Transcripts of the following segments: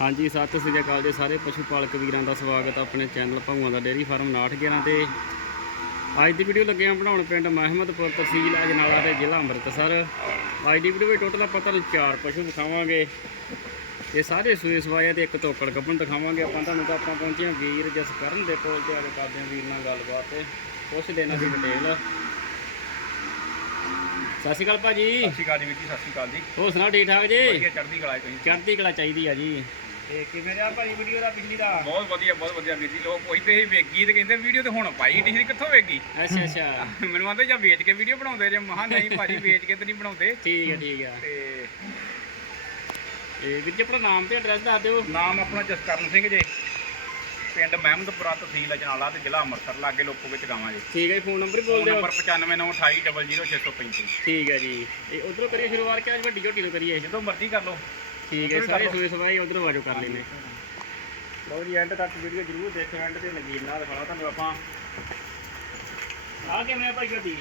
ਹਾਂਜੀ, ਸਤਿ ਸ੍ਰੀ ਅਕਾਲ ਜੀ ਸਾਰੇ ਪਸ਼ੂ ਪਾਲਕ ਵੀਰਾਂ ਦਾ ਸਵਾਗਤ ਆਪਣੇ ਚੈਨਲ ਭੰਗੂਆਂ ਦਾ ਡੇਅਰੀ ਫਾਰਮ 911 ਤੇ। ਅੱਜ ਦੀ ਵੀਡੀਓ ਲੱਗੇ ਆ ਬਣਾਉਣ ਪਿੰਡ ਮਹਿਮਦਪੁਰ ਤਹਿਸੀਲ ਅਜਨਾਲਾ ਤੇ ਜ਼ਿਲ੍ਹਾ ਅੰਮ੍ਰਿਤਸਰ। ਅੱਜ ਦੀ ਵੀਡੀਓ ਵਿੱਚ ਟੋਟਲ ਆਪਾਂ ਤੁਹਾਨੂੰ ਚਾਰ ਪਸ਼ੂ ਦਿਖਾਵਾਂਗੇ। ਤੇ ਸਾਰੇ ਸੂਏ ਸਵਾਇਆ ਤੇ ਇੱਕ ਤੋਕੜ ਗੱਭਣ ਦਿਖਾਵਾਂਗੇ। ਆਪਾਂ ਤੁਹਾਨੂੰ ਤਾਂ ਆਪਾਂ ਪਹੁੰਚੇ ਹਾਂ ਵੀਰ ਜਸਕਰਨ ਦੇ ਕੋਲ ਤੇ ਅੱਜ ਕਰਦੇ ਹਾਂ ਵੀਰ ਨਾਲ ਗੱਲਬਾਤ ਤੇ। ਪੁੱਛ ਦੇਣਾ ਦੀ ਡਿਟੇਲ ਸਤਿ ਸ਼੍ਰੀ ਅਕਾਲ ਭਾਜੀ। ਸਤਿ ਸ਼੍ਰੀ ਅਕਾਲ ਜੀ ਜੀ ਸਤਿ ਸ਼੍ਰੀ ਅਕਾਲ ਜੀ। ਹੋਰ ਸੁਣਾਓ ਠੀਕ ਠਾਕ ਜੀ? ਵਧੀਆ ਚੜ੍ਹਦੀ ਕਲਾ ਤੁਸੀਂ ਚੜ੍ਹਦੀ ਕਲਾ ਚਾਹੀਦੀ ਆ ਜੀ। ਤੇ ਕਿਵੇਂ ਰਿਹਾ ਭਾਜੀ ਵੀਡੀਓ ਦਾ ਪਿਛਲੀ ਦਾ? ਬਹੁਤ ਵਧੀਆ ਬਹੁਤ ਵਧੀਆ ਵੀਰ ਜੀ। ਲੋਕ ਪੁੱਛਦੇ ਸੀ ਵੇਗੀ ਤੇ ਕਹਿੰਦੇ ਵੀਡੀਓ ਤੇ ਹੁਣ ਪਾਈ ਨਹੀਂ ਕਿੱਥੋਂ ਵੇਗੀ ਅੱਛਾ ਅੱਛਾ। ਮੈਨੂੰ ਆਂਦੇ ਜਾਂ ਵੇਚ ਕੇ ਵੀਡੀਓ ਬਣਾਉਂਦੇ ਜੇ। ਮਹਾ ਨਹੀਂ ਭਾਜੀ ਵੇਚ ਕੇ ਤੇ ਨਹੀਂ ਬਣਾਉਂਦੇ। ਠੀਕ ਹੈ ਠੀਕ ਹੈ ਤੇ ਤੇ ਵੀਰ ਜੀ ਆਪਣਾ ਨਾਮ ਤੇ ਐਡਰੈਸ ਦੱਸ ਦਿਓ। ਨਾਮ ਆਪਣਾ ਜਸਕਰਨ ਸਿੰਘ ਜੇ। ਪਿੰਡ ਮਹਿਮਦਪੁਰਾ ਤਹਿਸੀਲ ਅਜਨਾਲਾ ਤੇ ਜ਼ਿਲ੍ਹਾ ਅੰਮ੍ਰਿਤਸਰ ਲਾਗੇ ਲੋਕੋ ਵਿੱਚ ਗਾਵਾਂ ਜੀ। ਠੀਕ ਹੈ ਫੋਨ ਨੰਬਰ ਬੋਲ ਫੋਨ ਦਿਓ। ਨੰਬਰ 9598200635 ਠੀਕ ਹੈ ਜੀ। ਤੇ ਉਧਰੋਂ ਕਰੀਏ ਸ਼ੁਰੂਆਤ ਕਿ ਅੱਜ ਵੱਡੀ ਝੋਟੀ ਤੋਂ ਕਰੀਏ ਜਦੋਂ ਮਰਜ਼ੀ ਕਰ ਲਓ। ਠੀਕ ਹੈ ਸਾਰੇ। ਸੂਏ ਸਵਾਈ ਉਧਰੋਂ ਆਜੋ ਕਰ ਲੈਨੇ ਲਓ ਜੀ ਐਂਡ ਤੱਕ ਵੀਡੀਓ ਜ਼ਰੂਰ ਦੇਖਿਓ ਐਂਡ ਤੇ ਲੱਗੀ ਨਾਲ ਦਿਖਾਣਾ ਤੁਹਾਨੂੰ ਆਪਾਂ। ਆ ਕਿਵੇਂ ਆ ਭਾਈ ਝੋਟੀ?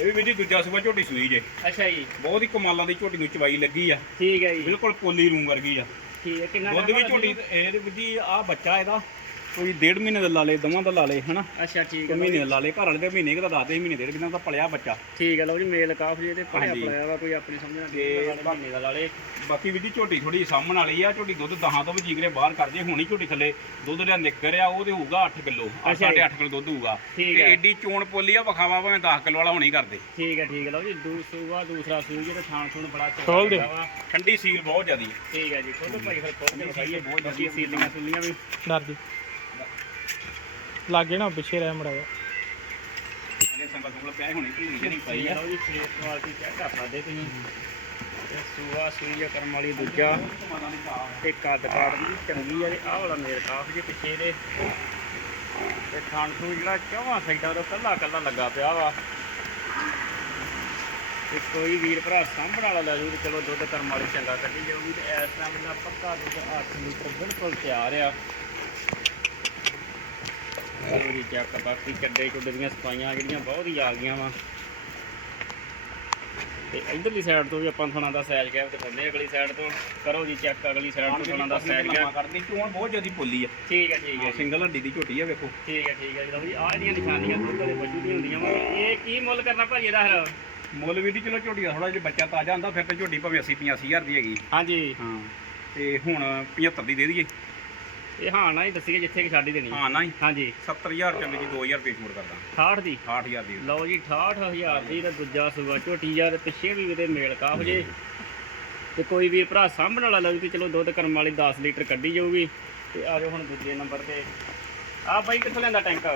ਇਹ ਵੀ ਜੀ ਦੂਜਾ ਸੂਬਾ ਝੋਟੀ ਸੂਈ ਜੇ। ਅੱਛਾ ਜੀ। ਬਹੁਤ ਹੀ ਕਮਾਲਾਂ ਦੀ ਝੋਟੀ ਨੂੰ ਚਵਾਈ ਲੱਗੀ ਆ। ਠੀਕ ਹੈ ਜੀ। ਬਿਲਕੁਲ ਪੋਲੀ ਰੂਮ ਵਰਗੀ ਆ। ਠੀਕ ਹੈ ਕਿੰਨਾ ਦੁੱਧ ਵੀ ਝੋਟੀ ਇਹਦੇ ਵਿੱਚ ਆ ਬੱਚਾ ਇਹਦਾ। ਕੋਈ ਡੇਢ ਮਹੀਨੇ ਦਾ ਲਾ ਲੇ ਦਵਾਂ ਦਾ ਲਾ ਲੇ ਹਨਾ? ਅੱਛਾ ਠੀਕ ਕੋਈ ਹੈ ਮਹੀਨੇ ਦਾ ਲਾ ਲੇ ਘਰ ਵਾਲੇ ਦੇ ਮਹੀਨੇ ਕੁ ਦਾ ਦੱਸਦੇ ਮਹੀਨੇ ਡੇਢ ਕਿੰਨਾ ਦਾ ਪਲਿਆ ਬੱਚਾ। ਠੀਕ ਹੈ ਲਓ ਜੀ ਮੇਲ ਕਾਫ ਜੀ ਤੇ ਪੜਿਆ ਹਾਂਜੀ। ਵਾ ਕੋਈ ਆਪਣੀ ਸਮਝਣਾ ਤੇ ਮਹੀਨੇ ਦਾ ਲਾ ਲੇ ਬਾਕੀ ਵੀ ਜੀ ਝੋਟੀ ਥੋੜੀ ਸਾਹਮਣ ਵਾਲੀ ਆ ਝੋਟੀ ਦੁੱਧ ਦਹਾਂ ਤੋਂ ਵੀ ਜੀਗਰੇ ਬਾਹਰ ਕਰਦੇ ਹੁਣੀ ਝੋਟੀ ਥੱਲੇ ਦੁੱਧ ਦਾ ਨਿੱਕਰ ਆ ਉਹ ਤੇ ਹੋਊਗਾ 8 ਕਿਲੋ ਅੱਛਾ ਜੀ। 8.5 ਕਿਲੋ ਦੁੱਧ ਹੋਊਗਾ। ਠੀਕ ਤੇ ਹੈ। ਏਡੀ ਚੋਣ ਪੋਲੀ ਆ ਵਿਖਾਵਾ ਭਾਵੇਂ 10 ਕਿਲੋ ਵਾਲਾ ਹੋਣੀ ਕਰਦੇ। ਠੀਕ ਹੈ ਠੀਕ ਹੈ ਲਓ ਜੀ ਦੂਸਰਾ ਦੂਸਰਾ ਸੂਈ ਜਿਹੜਾ ਥਾਣ ਥੂਣ ਬੜਾ ਚੰਗਾ ਖੋਲ ਦਿਓ। ਲੱਗਾ ਵਾ। ਠੰਡੀ ਸੀਲ ਬਹੁਤ ਜ਼ਿਆਦੀ ਹੈ ਠੀਕ ਹੈ ਜੀ ਖੋਲੋ ਭਾਈ ਫਿਰ ਖੋਲ ਕੇ ਦਿਖਾਈਏ ਬਹੁਤ ਵਧੀਆ ਸੀਲੀਆਂ ਸੁਲੀਆਂ ਵੀ। ਡਰ ਜੀ। ਲਾਗੇ ਨਾ ਪਿੱਛੇ ਰਹਿ ਮੜਾ ਇਹਨੇ ਸੰਗਲ ਸੰਗਲ ਪਿਆ ਹੁਣੀ ਢੀਲੀ ਜਿਹੜੀ ਪਈ ਆ। ਲਓ ਜੀ ਫੇਸ ਕੁਆਲਿਟੀ ਚੈੱਕ ਕਰ ਸਕਦੇ ਤੁਸੀਂ ਤੇ ਸੂਆ ਸੂਈ ਆ ਕਰਮ ਵਾਲੀ ਦੂਜਾ। ਤੇ ਕੱਦ ਕਾੜ ਵੀ ਚੰਗੀ ਆ ਤੇ ਆਹ ਵਾਲਾ ਮੇਰ ਕਾਫ ਜੀ ਪਿੱਛੇ ਦੇ ਤੇ ਖਾਣ ਜਿਹੜਾ ਚੌਵਾਂ ਸਾਈਡਾਂ ਤੋਂ ਕੱਲਾ ਕੱਲਾ ਲੱਗਾ ਪਿਆ ਵਾ। ਤੇ ਕੋਈ ਵੀਰ ਭਰਾ ਸਾਂਭਣ ਵਾਲਾ ਲੈ ਜੂ ਤੇ ਚਲੋ ਦੁੱਧ ਕਰਮ ਵਾਲੀ ਚੰਗਾ ਕੱਢੀ ਜਾਊਗੀ। ਤੇ ਇਸ ਟਾਈਮ ਦਾ ਪੱਕਾ ਦੁੱਧ 8 ਲੀਟਰ ਬਿਲਕੁਲ ਤਿਆਰ ਆ। ਚਲੋ ਜੀ ਚੈੱਕ ਬਾਕੀ ਚੱਡੇ ਚੁੱਡੇ ਦੀਆਂ ਸਫਾਈਆਂ ਜਿਹੜੀਆਂ ਬਹੁਤ ਹੀ ਆ ਗਈਆਂ ਵਾ। ਤੇ ਇਧਰਲੀ ਸਾਈਡ ਤੋਂ ਵੀ ਆਪਾਂ ਥਣਾ ਦਾ ਸਾਈਜ਼ ਗੈਪ ਦਿਖਾਉਂਦੇ ਅਗਲੀ ਸਾਈਡ ਤੋਂ। ਕਰੋ ਜੀ ਚੈੱਕ ਅਗਲੀ ਸਾਈਡ ਤੋਂ ਥਣਾ ਦਾ ਸਾਈਜ਼ ਗੈਪ ਕਰਦੀ ਚੋਣ ਬਹੁਤ ਜ਼ਿਆਦੀ ਪੋਲੀ ਆ। ਠੀਕ ਹੈ ਠੀਕ ਹੈ ਸਿੰਗਲ ਹੱਡੀ ਦੀ ਝੋਟੀ ਆ ਵੇਖੋ। ਠੀਕ ਹੈ ਠੀਕ ਹੈ ਜੀ। ਲਓ ਜੀ ਆਹ ਜਿਹੜੀਆਂ ਨਿਸ਼ਾਨੀਆਂ ਦੁੱਧ ਦੇ ਪਸ਼ੂ ਦੀਆਂ ਹੁੰਦੀਆਂ ਵਾ। ਇਹ ਕੀ ਮੁੱਲ ਕਰਨਾ ਭਾਜੀ ਇਹਦਾ ਫਿਰ? ਮੁੱਲ ਵੀ ਦੀ ਚਲੋ ਝੋਟੀ ਦਾ ਥੋੜਾ ਜਿਹਾ ਬੱਚਾ ਤਾਜ਼ਾ ਹੁੰਦਾ ਫਿਰ ਤੇ ਝੋਟੀ ਭਾਵੇਂ 80 85 ਹਜ਼ਾਰ ਦੀ ਹੈਗੀ। ਹਾਂਜੀ। ਹਾਂ ਤੇ ਹੁਣ 75 ਦੀ ਦੇ ਦਈਏ। ਇਹ ਹਾਂ ਨਾ ਹੀ ਦੱਸੀਏ ਜਿੱਥੇ ਕਿ ਛਾਡੀ ਦੇਣੀ। ਹਾਂ ਨਾ ਹੀ। ਹਾਂਜੀ। 70000 ਚੰਗੀ ਜੀ 2000 ਰੁਪਏ ਛੋੜ ਕਰਦਾ। 68 ਦੀ? 68000 ਦੀ। ਲਓ ਜੀ 68000 ਦੀ ਤੇ ਦੂਜਾ ਸੂਆ ਝੋਟੀ ਯਾਰ ਪਿੱਛੇ ਵੀ ਉਹਦੇ ਮੇਲ ਕਾਫ ਜੇ। ਤੇ ਕੋਈ ਵੀ ਭਰਾ ਸਾਂਭਣ ਵਾਲਾ ਲਓ ਕਿ ਚਲੋ ਦੁੱਧ ਕਰਮ ਵਾਲੀ 10 ਲੀਟਰ ਕੱਢੀ ਜਾਊਗੀ। ਤੇ ਆ ਜਾਓ ਹੁਣ ਦੂਜੇ ਨੰਬਰ ਤੇ। ਆ ਬਾਈ ਕਿੱਥੋਂ ਲੈਂਦਾ ਟੈਂਕ?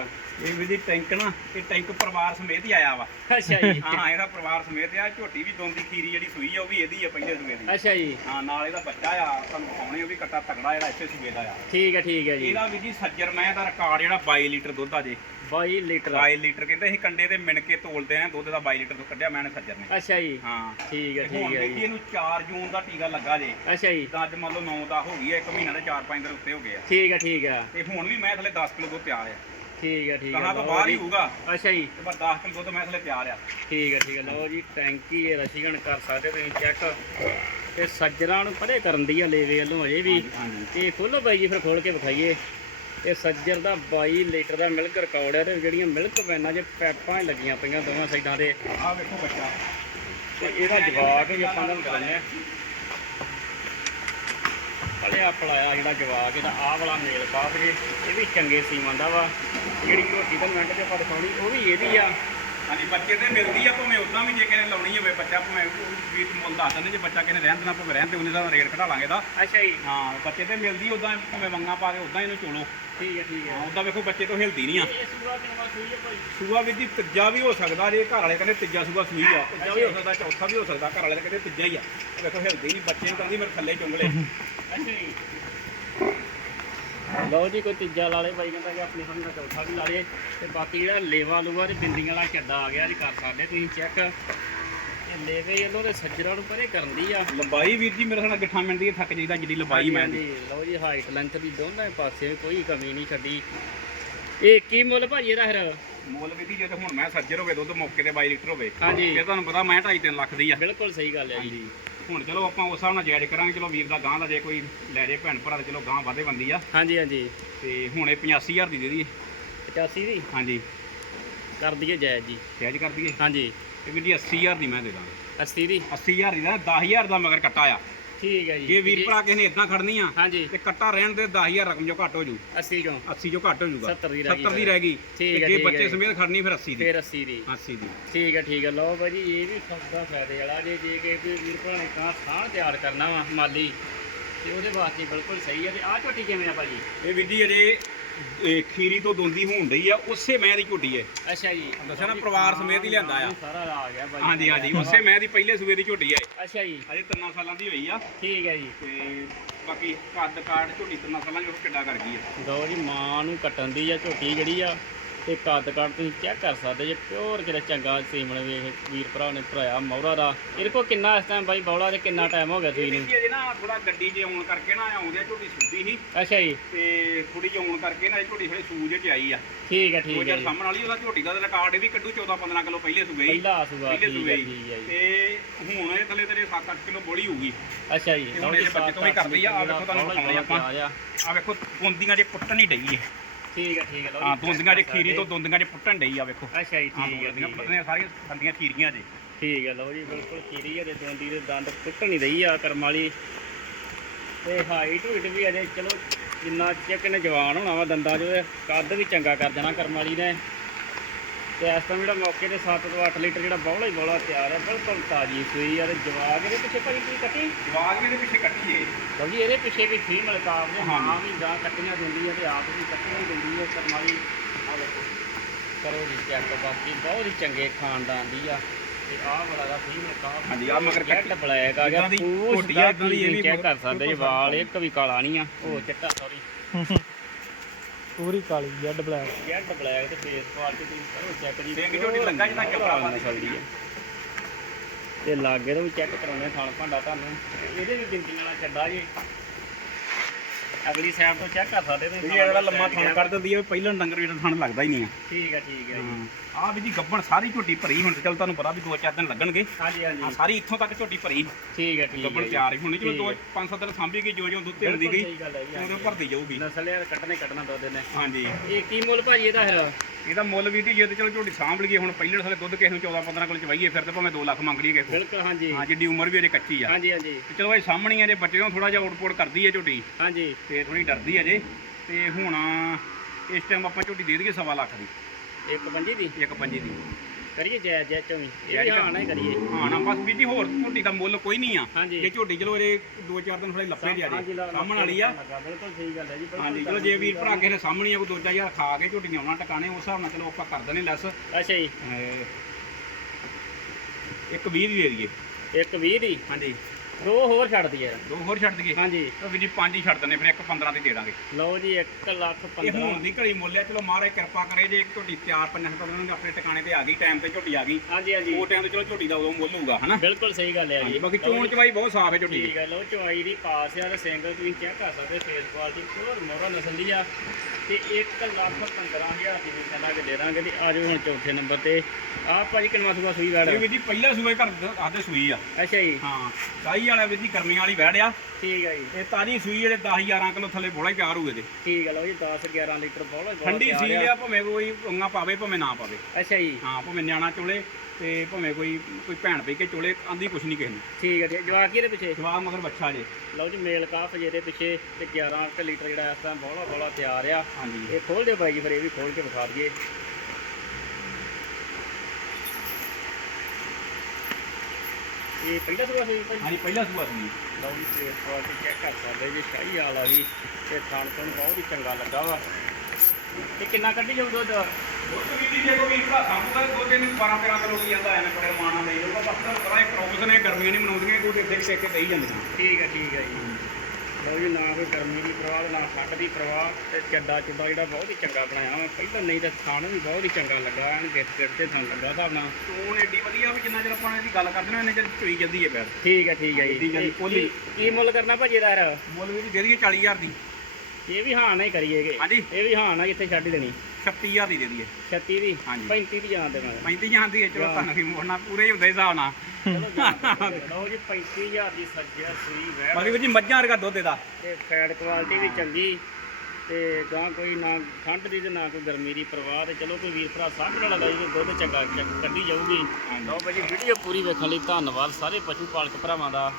ਇਹ ਵੀ ਦੀ ਟੈਂਕ ਨਾ ਇਹ ਟੈਂਕ ਪਰਿਵਾਰ ਸਮੇਤ ਹੀ ਆਇਆ ਵਾ। ਅੱਛਾ ਜੀ। ਹਾਂ ਇਹਦਾ ਪਰਿਵਾਰ ਸਮੇਤ ਆ ਝੋਟੀ ਵੀ ਦੋਂਦੀ ਖੀਰੀ ਜਿਹੜੀ ਸੂਈ ਆ ਉਹ ਵੀ ਇਹਦੀ ਆ ਪਹਿਲੇ ਸੂਏ ਦੀ। ਅੱਛਾ ਜੀ। ਹਾਂ ਨਾਲ ਇਹਦਾ ਬੱਚਾ ਆ ਤੁਹਾਨੂੰ ਦਿਖਾਉਣੇ ਉਹ ਵੀ ਕੱਟਾ ਤਗੜਾ ਜਿਹੜਾ ਇੱਥੇ ਸੂਏ ਦਾ ਆ। ਠੀਕ ਹੈ ਠੀਕ ਹੈ ਜੀ। ਇਹਦਾ ਵੀ ਜੀ ਸੱਜਰ ਮੈਂ ਦਾ ਰਿਕਾਰਡ ਜਿਹੜਾ 22 ਲੀਟਰ ਦੁੱਧ ਆ ਜੇ। 22 ਲੀਟਰ। 22 ਲੀਟਰ ਕਹਿੰਦੇ ਅਸੀਂ ਕੰਡੇ ਤੇ ਮਿਣ ਕੇ ਤੋਲਦੇ ਆ ਦੁੱਧ ਦਾ 22 ਲੀਟਰ ਤੋਂ ਕੱਢਿਆ ਮੈਂ ਨੇ ਸੱਜਰ ਨੇ। ਅੱਛਾ ਜੀ। ਹਾਂ। ਠੀਕ ਹੈ ਠੀਕ ਹੈ ਜੀ। ਇਹਨੂੰ 4 ਜੂਨ ਦਾ ਟੀਕਾ ਲੱਗਾ ਜੇ। ਅੱਛਾ ਜੀ। ਤਾਂ ਅੱਜ ਮੰਨ ਲਓ 9 ਦਾ ਹੋ ਗਈ ਆ ਇੱਕ ਮਹੀਨਾ ਦੇ 4-5 ਦਿਨ ਉੱਤੇ ਹੋ ਗਏ ਆ। ਠੀਕ ਹੈ ਠੀਕ ਹੈ ਤੇ ਹੁਣ ਵੀ ਮੈਂ ਥਲੇ 10 ਕਿਲੋ ਦੁੱਧ ਤਿਆਰ ਆ। ਠੀਕ ਹੈ ਠੀਕ ਹੈ ਤੋਂ ਬਾਹਰ ਹੀ। ਹੋਊਗਾ। ਅੱਛਾ ਜੀ। ਤੇ ਪਰ 10 ਕਿਲੋ ਦੁੱਧ ਮੈਂ ਥਲੇ ਤਿਆਰ ਆ। ਠੀਕ ਹੈ ਠੀਕ ਹੈ ਲਓ ਜੀ ਟੈਂਕੀ ਇਹ ਰਸ਼ੀਗਣ ਕਰ ਸਕਦੇ ਤੁਸੀਂ ਚੈੱਕ ਤੇ ਸੱਜਰਾਂ ਨੂੰ ਪਰੇ ਕਰਨ ਦੀ ਆ ਲੇਵੇ ਵੱਲੋਂ ਅਜੇ ਵੀ। ਤੇ ਖੋਲੋ ਬਾਈ ਜੀ ਫਿਰ ਖੋਲ ਕੇ ਵਿਖਾਈਏ। ਇਹ ਸੱਜਰ ਦਾ 22 ਲੀਟਰ ਦਾ ਮਿਲਕ ਰਿਕਾਰਡ ਹੈ ਤੇ ਜਿਹੜੀਆਂ ਮਿਲਕ ਵੈਨਾਂ 'ਚ ਪੈਪਾਂ ਹੀ ਲੱਗੀਆਂ ਪਈਆਂ ਦੋਵਾਂ ਸਾਈਡਾਂ ਤੇ। ਆਹ ਵੇਖੋ ਬੱਚਾ। ਤੇ ਇਹਦਾ ਜਵਾਕ ਵੀ ਆਪਾਂ ਤੁਹਾਨੂੰ ਕਰਾਂਗੇ ਪਲਿਆ ਪਲਾਇਆ ਜਿਹੜਾ ਜਵਾਕ ਇਹਦਾ ਆਹ ਵਾਲਾ ਮੇਲ ਕਾਫ ਜੇ ਇਹ ਵੀ ਚੰਗੇ ਸੀਮਨ ਦਾ ਵਾ। ਜਿਹੜੀ ਝੋਟੀ ਦਾ ਮਿੰਟ ਤੇ ਆਪਾਂ ਦਿਖਾਉਣੀ ਉਹ ਵੀ ਇਹਦੀ ਆ। ਹਾਂਜੀ ਬੱਚੇ ਤੇ ਮਿਲਦੀ ਆ ਭਾਵੇਂ ਉਦਾਂ ਵੀ ਜੇ ਕਿਸੇ ਲਾਉਣੀ ਹੋਵੇ ਬੱਚਾ ਭਾਵੇਂ ਵੀ ਮੁੱਲ ਦੱਸ ਦਿੰਦੇ ਜੇ ਬੱਚਾ ਕਿਸੇ ਰਹਿਣ ਦੇਣਾ ਭਾਵੇਂ ਰਹਿਣ ਤੇ ਉਹਨੇ ਦਾ ਰੇਟ ਘਟਾ ਲਾਂਗੇ ਦਾ ਅੱਛਾ ਜੀ। ਹਾਂ ਬੱਚੇ ਤੇ ਮਿਲਦੀ ਉਦਾਂ ਭਾਵੇਂ ਵੰਗਾ ਪਾ ਕੇ ਉਦਾਂ ਇਹਨੂੰ ਚੋਲੋ ਠੀਕ ਹੈ ਠੀਕ ਹਾਂ। ਹੈ ਉਦਾਂ ਵੇਖੋ ਬੱਚੇ ਤੋਂ ਹਿਲਦੀ ਨਹੀਂ ਆ। ਇਹ ਸੂਆ ਕਿੰਨਾ ਸੂਈ ਹੈ ਭਾਈ? ਸੂਆ ਵੀ ਜੀ ਤੀਜਾ ਵੀ ਹੋ ਸਕਦਾ ਜੇ ਘਰ ਵਾਲੇ ਕਹਿੰਦੇ ਤੀਜਾ ਸੂਆ ਸੂਈ ਆ। ਤੀਜਾ ਵੀ ਹੋ ਸਕਦਾ ਚੌਥਾ ਵੀ ਹੋ ਸਕਦਾ ਘਰ ਵਾਲੇ ਕਹਿੰਦੇ ਤੀਜਾ ਹੀ ਆ। ਵੇਖੋ ਹਿਲਦੀ ਨਹੀਂ ਬੱਚੇ ਨੂੰ ਕਹਿੰਦੀ ਮੇਰੇ ਥੱਲੇ ਚੁੰਗ ਲੈ ਅੱਛਾ ਜੀ। ਲਓ ਜੀ ਕੋਈ ਤੀਜਾ ਲਾ ਲੇ ਬਾਈ ਕਹਿੰਦਾ ਕਿ ਆਪਣੀ ਸਮਝ ਦਾ ਚੌਥਾ ਵੀ ਲਾ ਲੇ ਤੇ ਬਾਕੀ ਜਿਹੜਾ ਲੇਵਾ ਲੂਆ ਤੇ ਬਿੰਦੀਆਂ ਵਾਲਾ ਚੱਡਾ ਆ ਗਿਆ ਜੀ ਕਰ ਸਕਦੇ ਤੁਸੀਂ ਚੈੱਕ ਇਹ ਲੇਵੇ ਇਹਨੂੰ ਦੇ ਸੱਜਰਾਂ ਨੂੰ ਪਰੇ ਕਰਨ ਦੀ ਆ। ਲੰਬਾਈ ਵੀਰ ਜੀ ਮੇਰੇ ਨਾਲ ਗਿੱਠਾ ਮਿਲਦੀ ਹੈ ਥੱਕ ਜਾਈਦਾ ਜਿੱਡੀ ਲੰਬਾਈ ਮੈਂ ਹਾਂਜੀ, ਲਓ ਜੀ ਹਾਈਟ ਲੈਂਥ ਦੀ ਦੋਨਾਂ ਪਾਸੇ ਕੋਈ ਕਮੀ ਨਹੀਂ ਛੱਡੀ। ਇਹ ਕੀ ਮੁੱਲ ਭਾਜੀ ਇਹਦਾ ਫਿਰ? ਮੁੱਲ ਵੀ ਦੀ ਜੇ ਤੇ ਹੁਣ ਮੈਂ ਸੱਜਰ ਹੋਵੇ ਦੁੱਧ ਮੌਕੇ ਤੇ 22 ਲੀਟਰ ਹੋਵੇ। ਹਾਂਜੀ। ਇਹ ਤੁਹਾਨੂੰ ਪਤਾ ਮੈਂ 2.5 3 ਲੱਖ ਦੀ ਆ। ਬਿਲਕੁਲ ਸਹੀ ਗੱਲ ਹੈ ਜੀ। ਹੁਣ ਚਲੋ ਆਪਾਂ ਉਸ ਹਿਸਾਬ ਨਾਲ ਜਾਇਜ਼ ਕਰਾਂਗੇ ਚਲੋ ਵੀਰ ਦਾ ਗਾਂ ਦਾ ਜੇ ਕੋਈ ਲੈ ਜੇ ਭੈਣ ਭਰਾ ਤੇ ਚਲੋ ਗਾਂ ਵਾਧੇ ਬੰਦੀ ਆ। ਹਾਂਜੀ ਹਾਂਜੀ। ਤੇ ਹੁਣ ਇਹ 85000 ਦੀ ਦੇ ਦਈਏ। 85 ਦੀ? ਹਾਂਜੀ। ਕਰ ਦਈਏ ਜਾਇਜ਼ ਜੀ। ਜਾਇਜ਼ ਕਰ ਦਈਏ। ਹਾਂਜੀ। ਤੇ ਵੀਰ ਜੀ 80000 ਦੀ ਮੈਂ ਦੇ ਦਾਂਗਾ। 80 ਦੀ? 80000 ਦੀ ਦਾ 10000 ਦਾ ਮਗਰ ਕੱਟਾ ਆ। ਠੀਕ ਹੈ ਜੀ। ਜੇ ਵੀਰ ਭਰਾ ਕਿਸੇ ਨੇ ਇਦਾਂ ਖੜਨੀ ਆ ਹਾਂਜੀ। ਤੇ ਕੱਟਾ ਰਹਿਣ ਦੇ 10000 ਰਕਮ ਜੋ ਘੱਟ ਹੋ ਜੂ। 80 ਚੋਂ। 80 ਜੋ ਘੱਟ ਹੋ ਜੂਗਾ। 70 ਦੀ ਰਹਿ ਗਈ 70 ਦੀ ਰਹਿ ਗਈ। ਠੀਕ ਤੇ ਹੈ, ਜੇ ਠੀਕ ਹੈ ਬੱਚੇ ਜੀ। ਸਮੇਤ ਖੜਨੀ ਫਿਰ 80 ਦੀ। ਫਿਰ 80 ਦੀ। 80 ਦੀ। ਠੀਕ ਹੈ ਠੀਕ ਹੈ। ਲਓ ਭਾਜੀ ਇਹ ਵੀ ਸੌਦਾ ਫਾਇਦੇ ਵਾਲਾ। ਜੇ ਜੇ ਕਿ ਕੋਈ ਵੀਰ ਭਰਾ ਨੇ ਕਾਂ ਸਾਹ ਤਿਆਰ ਕਰਨਾ ਵਾ ਮਾਲੀ ਤੇ ਉਹਦੇ ਵਾਸਤੇ ਬਿਲਕੁਲ ਸਹੀ ਹੈ ਤੇ ਆਹ ਝੋਟੀ ਕਿਵੇਂ ਆ ਭਾਜੀ? ਇਹ ਵੀਰ ਜੀ ਅਜੇ ਇਹ ਖੀਰੀ ਤੋਂ ਦੋਂਦੀ ਹੋਣ ਡਈ ਆ ਉਸੇ ਮੈਂ ਦੀ ਝੋਟੀ ਹੈ ਅੱਛਾ ਜੀ। ਦੱਸਿਆ ਨਾ ਪਰਿਵਾਰ ਸਮੇਤ ਹੀ ਲਿਆਂਦਾ ਆ। ਸਾਰਾ ਆ ਗਿਆ ਭਾਜੀ ਹਾਂਜੀ ਹਾਂਜੀ ਉਸੇ ਮੈਂ ਦੀ ਪਹਿਲੇ ਸੂਏ ਦੀ ਝੋਟੀ ਹੈ ਅੱਛਾ ਜੀ। ਅਜੇ 3 ਸਾਲਾਂ ਦੀ ਹੋਈ ਆ। ਠੀਕ ਹੈ ਜੀ। ਤੇ ਬਾਕੀ ਕੱਦ ਕਾਠ ਝੋਟੀ 3 ਸਾਲਾਂ ਦੀ ਉਹ ਕਿੱਡਾ ਕਰ ਗਈ ਆ। ਲਓ ਜੀ ਮਾਂ ਨੂੰ ਕੱਟਣ ਦੀ ਆ ਝੋਟੀ ਜਿਹੜੀ ਆ। ਤੇ ਕੱਦ ਕੱਦ ਤੁਸੀਂ ਚੈੱਕ ਕਰ ਸਕਦੇ ਜੇ ਪਿਓਰ ਕਿਹੜਾ ਚੰਗਾ ਸੀਮਣ ਵੇਖ ਵੀਰ ਭਰਾ ਨੇ ਭਰਾਇਆ ਮੌਰਾ ਦਾ। ਇਹਦੇ ਕੋਲ ਕਿੰਨਾ ਇਸ ਟਾਈਮ ਬਾਈ ਬੌਲਾ ਤੇ ਕਿੰਨਾ ਟਾਈਮ ਹੋ ਗਿਆ ਇਹ ਤੁਸੀਂ ਨੂੰ? ਜੀ ਅਜੇ ਨਾ ਥੋੜਾ ਗੱਡੀ 'ਚ ਆਉਣ ਕਰਕੇ ਨਾ ਆਉਂਦਿਆ ਝੋਟੀ ਸੁੱਤੀ ਸੀ। ਅੱਛਾ ਜੀ। ਤੇ ਥੋੜੀ ਜਿਹੀ ਆਉਣ ਕਰਕੇ ਨਾ ਇਹ ਝੋਟੀ ਥੋੜੀ ਸੂਜ 'ਚ ਆਈ ਆ। ਠੀਕ ਹੈ ਦੋ ਠੀਕ ਹੈ ਹਜ਼ਾਰ ਜੀ। ਸਾਹਮਣ ਵਾਲੀ ਉਹਦਾ ਝੋਟੀ ਦਾ ਰਿਕਾਰਡ ਇਹ ਵੀ ਕੱਢੂ 14 15 ਕਿਲੋ ਪਹਿਲੇ ਸੂਏ ਹੀ ਪਹਿਲਾ ਆਸੂਗਾ ਪਹਿਲੇ ਠੀਕ ਸੂਏ ਹੈ ਹੀ ਠੀਕ ਹੈ ਜੀ। ਤੇ ਹੁਣ ਇਹ ਥੱਲੇ ਤੇਰੇ 7-8 ਕਿਲੋ ਬੋਲੀ ਹੋਊਗੀ। ਅੱਛਾ ਜੀ। ਹੁਣ ਇਹਦੇ ਬੱਚੇ ਤੋਂ ਵੀ ਕਰਦੀ ਆ, ਆਹ ਵੇਖੋ ਤੁਹਾਨੂੰ ਵਿਖਾਉਂਦੇ ਆਪਾਂ। ਆ ਆ ਵੇਖੋ ਦੋਂਦੀਆਂ 'ਚ ਪੁੱਟਣ ਹੀ ਡਈ ਏ। ਠੀਕ ਹੈ ਠੀਕ ਹੈ ਲਓ ਹਾਂ ਜੀ, ਦੋਂਦੀਆਂ 'ਚ ਖੀਰੀ ਤੋਂ ਦੋਂਦੀਆਂ 'ਚ ਪੁੱਟਣ ਡਈ ਆ ਵੇਖੋ। ਅੱਛਾ ਜੀ ਹਾਂ ਠੀਕ ਹੈ ਦੋਂਦੀਆਂ ਠੀਕ ਹੈ ਸਾਰੀਆਂ ਦੰਦੀਆਂ ਖੀਰੀਆਂ ਜੇ। ਠੀਕ ਹੈ ਲਓ ਜੀ ਬਿਲਕੁਲ ਕੀਰੀ ਹੈ ਤੇ ਦੋਂਦੀ ਦੇ ਦੰਦ ਟੁੱਟਣ ਨਹੀਂ ਰਹੀ ਆ ਕਰਮ ਵਾਲੀ। ਤੇ ਹਾਈਟ ਢੂਟ ਵੀ ਅਜੇ ਚਲੋ ਜਿੰਨਾ ਚਿਕ ਨੇ ਜਵਾਨ ਹੋਣਾ ਵਾ ਦੰਦਾਂ 'ਚ ਉਹਦੇ ਕੱਦ ਵੀ ਚੰਗਾ ਕਰ ਜਾਣਾ ਕਰਮ ਵਾਲੀ ਨੇ। ਤੇ ਇਸ ਟਾਈਮ ਜਿਹੜਾ ਮੌਕੇ ਤੇ 7 ਤੋਂ 8 ਲੀਟਰ ਜਿਹੜਾ ਬੌਲਾ ਹੀ ਬੌਲਾ ਤਿਆਰ ਹੈ ਬਿਲਕੁਲ ਤਾਜ਼ੀ ਸੂਈ ਆ ਤੇ ਜਵਾਗ ਇਹਦੇ ਪਿੱਛੇ ਭਾਈ ਕੀ ਕੱਟੀ? ਜਵਾਗ ਵੀ ਇਹਦੇ ਪਿੱਛੇ ਕੱਟੀ ਏ ਲਓ ਜੀ ਇਹਦੇ ਪਿੱਛੇ ਵੀ ਫੀ ਮਲਕਾਬ ਨੇ। ਹਾਂ ਵੀ ਗਾਂ ਕੱਟੀਆਂ ਦਿੰਦੀ ਹੈ ਤੇ ਆਪ ਵੀ ਕੱਟੀਆਂ ਦਿੰਦੀ ਹੈ ਕਰਮ ਵਾਲੀ ਆਹ ਦੇਖੋ। ਕਰੋ ਜੀ ਚੈੱਕ ਬਾਕੀ ਬਹੁਤ ਹੀ ਚੰਗੇ ਖਾਨਦਾਨ ਦੀ ਆ। ਤੇ ਆਹ ਵਾਲਾ ਦਾ ਫੀ ਮਲਕਾਬ ਹਾਂਜੀ, ਆਹ ਮਗਰ ਕੱਟੀ। ਬਲੈਕ ਆ ਗਿਆ ਪੂਛ ਆ, ਦਾ ਇੱਦਾਂ ਦੀ ਇਹ ਵੀ ਚੈੱਕ ਕਰ ਸਕਦੇ ਜੀ ਵਾਲ ਇੱਕ ਵੀ ਕਾਲਾ ਨਹੀਂ ਆ। ਉਹ ਚਿੱਟਾ ਸੌਰੀ ਪੂਰੀ ਕਾਲੀ ਜੈਡ ਬਲੈਕ। ਜੈਟ ਬਲੈਕ ਤੇ ਫੇਸ ਕੁਆਲਿਟੀ ਦੀ ਕਰੋ ਚੈੱਕ ਜੀ ਸਿੰਘ ਝੋਟੀ ਲੱਗਾ ਜਿੱਦਾਂ ਚੱਪਲਾਂ ਪਾ ਨਸਲ ਦੀ ਆ। ਤੇ ਲਾਗੇ ਤੋਂ ਵੀ ਚੈੱਕ ਕਰਾਉਣੇ ਥਾਲ ਭਾਂਡਾ ਤੁਹਾਨੂੰ। ਇਹਦੇ ਵੀ ਗਿਣਤੀਆਂ ਵਾਲਾ ਚੱਡਾ ਜੀ। ਅਗਲੀ ਸਾਈਡ ਤੋਂ ਚੈੱਕ ਕਰ ਸਕਦੇ ਤੁਸੀਂ ਇਹ ਜਿਹੜਾ ਲੰਮਾ ਥਣ ਕਰ ਦਿੰਦੀ ਹੈ ਪਹਿਲਾਂ ਡੰਗਰ ਜਿਹੜਾ ਥਣ ਲੱਗਦਾ ਹੀ ਨਹੀਂ ਆ। ਠੀਕ ਹੈ ਠੀਕ ਹੈ ਜੀ। ਆ ਵੀ ਜੀ ਗੱਬਣ ਸਾਰੀ ਝੋਟੀ ਭਰੀ ਹੁਣ ਚਲ ਤੁਹਾਨੂੰ ਪਤਾ ਵੀ ਦੋ ਚਾਰ ਦਿਨ ਲੱਗਣਗੇ। ਹਾਂਜੀ ਆ ਹਾਂਜੀ ਸਾਰੀ ਇੱਥੋਂ ਤੱਕ ਝੋਟੀ ਭਰੀ। ਠੀਕ ਹੈ ਠੀਕ ਗੱਬਣ। ਤਿਆਰ ਹੀ ਹੋਣੀ ਠੀਕ ਦੋ। ਪੰਜ ਸੱਤ ਦਿਨ ਸਾਂਭੀ ਗਈ ਜੋ ਜੋ ਦੁੱਧ ਤੇ ਹੁੰਦੀ ਗਈ ਹਾਂਜੀ। ਭਰਦੀ ਜਾਊਗੀ। ਨਸਲ ਯਾਰ ਕੱਟਣੇ ਕੱਟਣਾ ਦੁੱਧ ਨੇ। ਹਾਂਜੀ। ਇਹ ਕੀ ਮੁੱਲ ਭਾਜੀ ਇਹਦਾ ਹੈ ਇਹਦਾ ਮੁੱਲ ਵੀ ਜੀ ਜੇ ਤੇ ਚਲੋ ਝੋਟੀ ਸਾਂਭ ਲਈਏ ਹੁਣ ਪਹਿਲੇ ਸਾਲੇ ਦੁੱਧ ਕਿਸੇ ਨੂੰ 14 15 ਕਿਲੋ ਚਵਾਈਏ ਫਿਰ ਤੇ ਭਾਵੇਂ 2 ਲੱਖ ਮੰਗ ਲਈਏ ਕਿਸੇ ਕੋਲ। ਬਿਲਕੁਲ ਹਾਂਜੀ। ਹਾਂ ਜਿੱਡੀ ਉਮਰ ਵੀ ਅਜੇ ਕੱਚੀ ਆ। ਹਾਂਜੀ ਹਾਂਜੀ। ਚਲੋ ਇਹ ਸਾਹਮਣੀ ਆ ਜੇ ਬੱਚੇ ਨੂੰ ਥੋੜਾ ਜਿਹਾ ਉਟਪੋਟ ਕਰਦੀ ਹੈ ਝੋਟੀ। ਹਾਂਜੀ। ਤੇ ਥੋੜੀ ਡਰਦੀ ਹੈ ਜੇ ਤੇ ਹੁਣ ਇਸ ਟਾਈਮ ਆਪਾਂ ਝੋਟੀ ਦੇ ਦਈਏ ਸਵਾ ਲੱਖ ਦੀ। ਇੱਕ ਪੰਜੀ ਦੀ? ਇੱਕ ਪੰਜੀ ਦੀ। ਕਰੀਏ ਜੈ ਜੈ ਚੋਂ ਇਹ ਹਾਂ ਨਾ ਕਰੀਏ। ਹਾਂ ਨਾ ਬਸ ਵੀਰ ਜੀ ਹੋਰ ਝੋਟੀ ਦਾ ਮੁੱਲ ਕੋਈ ਨਹੀਂ ਆ। ਜੇ ਝੋਟੀ ਚਲੋ ਇਹ ਦੋ ਚਾਰ ਦਿਨ ਥੋੜੇ ਲੱਪੇ ਜੇ ਲਾ- ਸਾਹਮਣ ਵਾਲੀ ਆ। ਬਿਲਕੁਲ ਸਹੀ ਗੱਲ ਹੈ ਜੀ ਹਾਂਜੀ ਚਲੋ ਜੇ ਵੀਰ ਭਰਾ ਕਿਸੇ ਸਾਹਮਣੀ ਆ ਕੋਈ ਦੋ ਚਾਰ ਹਜ਼ਾਰ ਖਾ ਕੇ ਝੋਟੀਆਂ ਆਉਣਾ ਟਿਕਾਣੇ ਉਸ ਹਿਸਾਬ ਨਾਲ ਚਲੋ ਆਪਾਂ ਕਰ ਦਿੰਦੇ ਲੈਸ। ਅੱਛਾ ਜੀ। ਇੱਕ 20 ਦੀ ਦੇ ਦਈਏ। ਇੱਕ 20 ਦੀ? ਹਾਂਜੀ। ਦੋ ਹੋਰ ਛੱਡ ਦਈਏ। ਦੋ ਹੋਰ ਛੱਡ ਦਈਏ? ਹਾਂਜੀ। ਤਾਂ ਵੀਰ ਜੀ ਪੰਜ ਹੀ ਛੱਡ ਦਿੰਦੇ ਫਿਰ ਇੱਕ 15 ਦੀ ਦੇ ਦਾਂਗੇ। ਲਓ ਜੀ 1 ਲੱਖ ਇਹ 15 ਹੁਣ ਦੀ ਘੜੀ ਮੁੱਲ ਆ ਚਲੋ ਮਹਾਰਾਜ ਕਿਰਪਾ ਕਰੇ ਜੇ ਝੋਟੀ ਤਿਆਰ ਪੰਜਾਂ ਦਿਨਾਂ ਦੇ ਆਪਣੇ ਟਿਕਾਣੇ ਤੇ ਆ ਗਈ ਟਾਈਮ ਤੇ ਝੋਟੀ ਆ ਗਈ ਹਾਂਜੀ ਹਾਂਜੀ। ਉਹ ਟਾਈਮ ਤੇ ਚਲੋ ਝੋਟੀ ਦਾ ਉਦੋਂ ਮੁੱਲ ਹੋਊਗਾ ਹਨਾ? ਬਿਲਕੁਲ ਸਹੀ ਗੱਲ ਹੈ ਜੀ। ਬਾਕੀ ਚੋਣ ਚਵਾਈ ਬਹੁਤ ਸਾਫ਼ ਹੈ ਝੋਟੀ ਦੀ। ਠੀਕ ਹੈ ਲਓ ਚਵਾਈ ਦੀ ਪਾਸ ਆ ਤੇ ਸਿੰਗਲ ਤੁਸੀਂ ਚੈੱਕ ਕਰ ਸਕਦੇ ਫੇਸ ਕੁਆਲਿਟੀ ਪਿਓਰ ਮੋਰਾ ਨਸਲ ਦੀ ਆ। ਤੇ 1 ਲੱਖ 15000 ਦੀ ਕਹਿੰਦਾ ਕਿ ਦੇ ਦਾਂਗੇ ਤੇ ਆ ਜਾਓ ਹੁਣ ਚੌਥੇ ਨੰਬਰ ਤੇ। ਆਹ ਭਾਜੀ ਕਿੰਨਾ ਸੂਆ ਸੂਈ ਵੜ ਇਹ ਵੀਰ ਜੀ ਪਹਿਲਾ ਸੂਏ ਘਰ ਆਦੇ ਸੂਈ ਆ। ਅੱਛਾ ਜੀ। ਹਾਂ ਸਾਈ ਵਾਲਾ ਵੀਰ ਜੀ ਗਰਮੀਆਂ ਵਾਲੀ ਆ ਠੀਕ ਹੈ ਜੀ। ਇਹ ਤਾਜੀ ਸੂਈ ਜਿਹੜੇ 10 11 ਕਿਲੋ ਥੱਲੇ ਬੋਲਾ ਹੀ ਤਿਆਰ ਹੋਏ ਦੇ ਠੀਕ ਹੈ ਲਓ ਜੀ 10 11 ਲੀਟਰ ਬਹੁਤ ਠੰਡੀ ਸੀ ਆ। ਲਿਆ ਭਾਵੇਂ ਕੋਈ ਉਂਗਾ ਪਾਵੇ ਭਾਵੇਂ ਨਾ ਪਾਵੇ। ਅੱਛਾ ਜੀ। ਹਾਂ ਭਾਵੇਂ ਨਿਆਣਾ ਚੋਲੇ। ਤੇ ਭਾਵੇਂ ਕੋਈ ਕੋਈ ਭੈਣ ਪਈ ਕੇ ਚੋਲੇ ਆਂਦੀ ਕੁਛ ਨਹੀਂ ਕਿਸੇ ਨੂੰ। ਠੀਕ ਹੈ ਜੀ ਜਵਾਕ ਇਹਦੇ ਪਿੱਛੇ? ਜਵਾਬ ਮਗਰ ਬੱਚਾ ਜੇ। ਲਓ ਜੀ ਮੇਲ ਕਾਫ ਜਿਹਦੇ ਪਿੱਛੇ ਤੇ 11 ਕੁ ਲੀਟਰ ਜਿਹੜਾ ਇਸ ਤਰ੍ਹਾਂ ਬੋਲਾ ਬੋਲਾ ਤਿਆਰ ਆ। ਹਾਂਜੀ। ਇਹ ਖੋਲ ਦਿਓ ਬਾਈ ਜੀ ਫਿਰ ਇਹ ਵੀ ਖੋਲ ਕੇ ਵਿਖਾ ਦਈਏ। ਇਹ ਪਹਿਲਾ ਸੂਆ ਸੀ ਭਾਈ? ਹਾਂਜੀ ਪਹਿਲਾ ਸੂਆ ਸੀ। ਲਓ ਜੀ ਫੇਸ ਕੁਆਲਿਟੀ ਚੈੱਕ ਕਰ ਸਕਦੇ ਜੀ ਸ਼ਾਹੀ ਵਾਲਾ ਵੀ। ਤੇ ਖਾਣ ਤੋਂ ਬਹੁਤ ਹੀ ਚੰਗਾ ਲੱਗਾ ਵਾ। ਤੇ ਕਿੰਨਾ ਕੱਢੀ ਜਾਊ ਦੁੱਧ? ਦੁੱਧ ਵੀ ਜੀ ਜੇ ਕੋਈ ਭਰਾ ਸਾਂਭਦਾ ਦੋ ਦਿਨ 12 13 ਕਿਲੋ ਕੀ ਜਾਂਦਾ ਐਵੇਂ ਬੜੇ ਮਾਣਾ ਲਈ ਉਹ ਬਸ ਤੁਹਾਨੂੰ ਪਤਾ ਹੈ ਕਰੋਸ ਨੇ ਗਰਮੀਆਂ ਨਹੀਂ ਮਨਾਉਂਦੀਆਂ ਕੋਈ ਦੇਖ ਦੇਖ ਕੇ ਦੇਈ ਜਾਂਦੀਆਂ। ਠੀਕ ਹੈ ਠੀਕ ਹੈ ਜੀ। ਲਓ ਜੀ ਨਾ ਕੋਈ ਗਰਮੀ ਦੀ ਪ੍ਰਵਾਹ ਨਾ ਠੰਡ ਦੀ ਪ੍ਰਵਾਹ ਤੇ ਚੱਡਾ ਚੁੱਡਾ ਜਿਹੜਾ ਬਹੁਤ ਹੀ ਚੰਗਾ ਬਣਾਇਆ ਵਾ। ਪਹਿਲਾਂ ਨਹੀਂ ਤਾਂ ਥਣ ਵੀ ਬਹੁਤ ਹੀ ਚੰਗਾ ਲੱਗਾ ਐਨ ਗਿੱਟ ਗਿੱਟ ਤੇ ਥਣ ਲੱਗਾ ਹਿਸਾਬ ਨਾਲ। ਚੋਣ ਐਡੀ ਵਧੀਆ ਵੀ ਜਿੰਨਾ ਚਿਰ ਆਪਾਂ ਇਹਦੀ ਗੱਲ ਕਰਦੇ ਨਾ ਇੰਨੇ ਚਿਰ ਚੋਈ ਜਾਂਦੀ ਹੈ ਪੈਰ ਠੀਕ ਹੈ ਠੀਕ ਹੈ ਜੀ। ਜੀ, ਕੀ- ਮੁੱਲ ਕਰਨਾ ਭਾਜੀ ਇਹਦਾ ਯਾਰ? ਮੁੱਲ ਵੀ ਦੇ ਦਈਏ 40000 ਦੀ। ਇਹ ਵੀ ਹਾਂ ਨਾ ਹੀ ਕਰੀਏਗੇ ਹਾਂਜੀ। ਇਹ ਵੀ ਹਾਂ ਨਾ ਇੱਥੇ ਛੱਡ ਹੀ ਦੇਣੀ। 36000 ਦੀ ਦੇ ਦਈਏ। 36 ਦੀ ਹਾਂਜੀ। 35 ਦੀ ਜਾਣ ਦੇਵਾਂਗੇ। 35 ਜਾਂਦੀ ਹੈ ਚਲੋ ਤੁਹਾਨੂੰ ਵੀ ਮੋੜਨਾ ਪੂਰੇ ਹੀ ਹੁੰਦੇ ਹਿਸਾਬ ਨਾਲ। ਚਲੋ ਜਾਣ ਦਿਓ। ਲਓ ਜੀ 35000 ਦੀ ਸੱਜਿਆ ਸੂਈ ਵੈੜ ਬਾਕੀ ਵੀਰ ਜੀ ਮੱਝਾਂ ਵਰਗਾ ਦੁੱਧ ਇਹਦਾ। ਤੇ ਫੈਟ ਕੁਆਲਿਟੀ ਵੀ ਚੰਗੀ। ਤੇ ਗਾਂ ਕੋਈ ਨਾ ਠੰਡ ਦੀ ਤੇ ਨਾ ਕੋਈ ਗਰਮੀ ਦੀ ਪਰਵਾਹ ਤੇ ਚਲੋ ਕੋਈ ਵੀਰ ਭਰਾ ਸਾਂਭਣ ਵਾਲਾ ਲਈ ਵੀ ਦੁੱਧ ਚੰਗਾ ਕੱਢੀ ਜਾਊਗੀ। ਲਓ ਭਾਜੀ ਵੀਡੀਓ ਪੂਰੀ ਵੇਖਣ ਲਈ ਧੰਨਵਾਦ ਸਾਰੇ ਪਸ਼ੂ ਪਾਲਕ ਭਰਾਵਾਂ ਦਾ।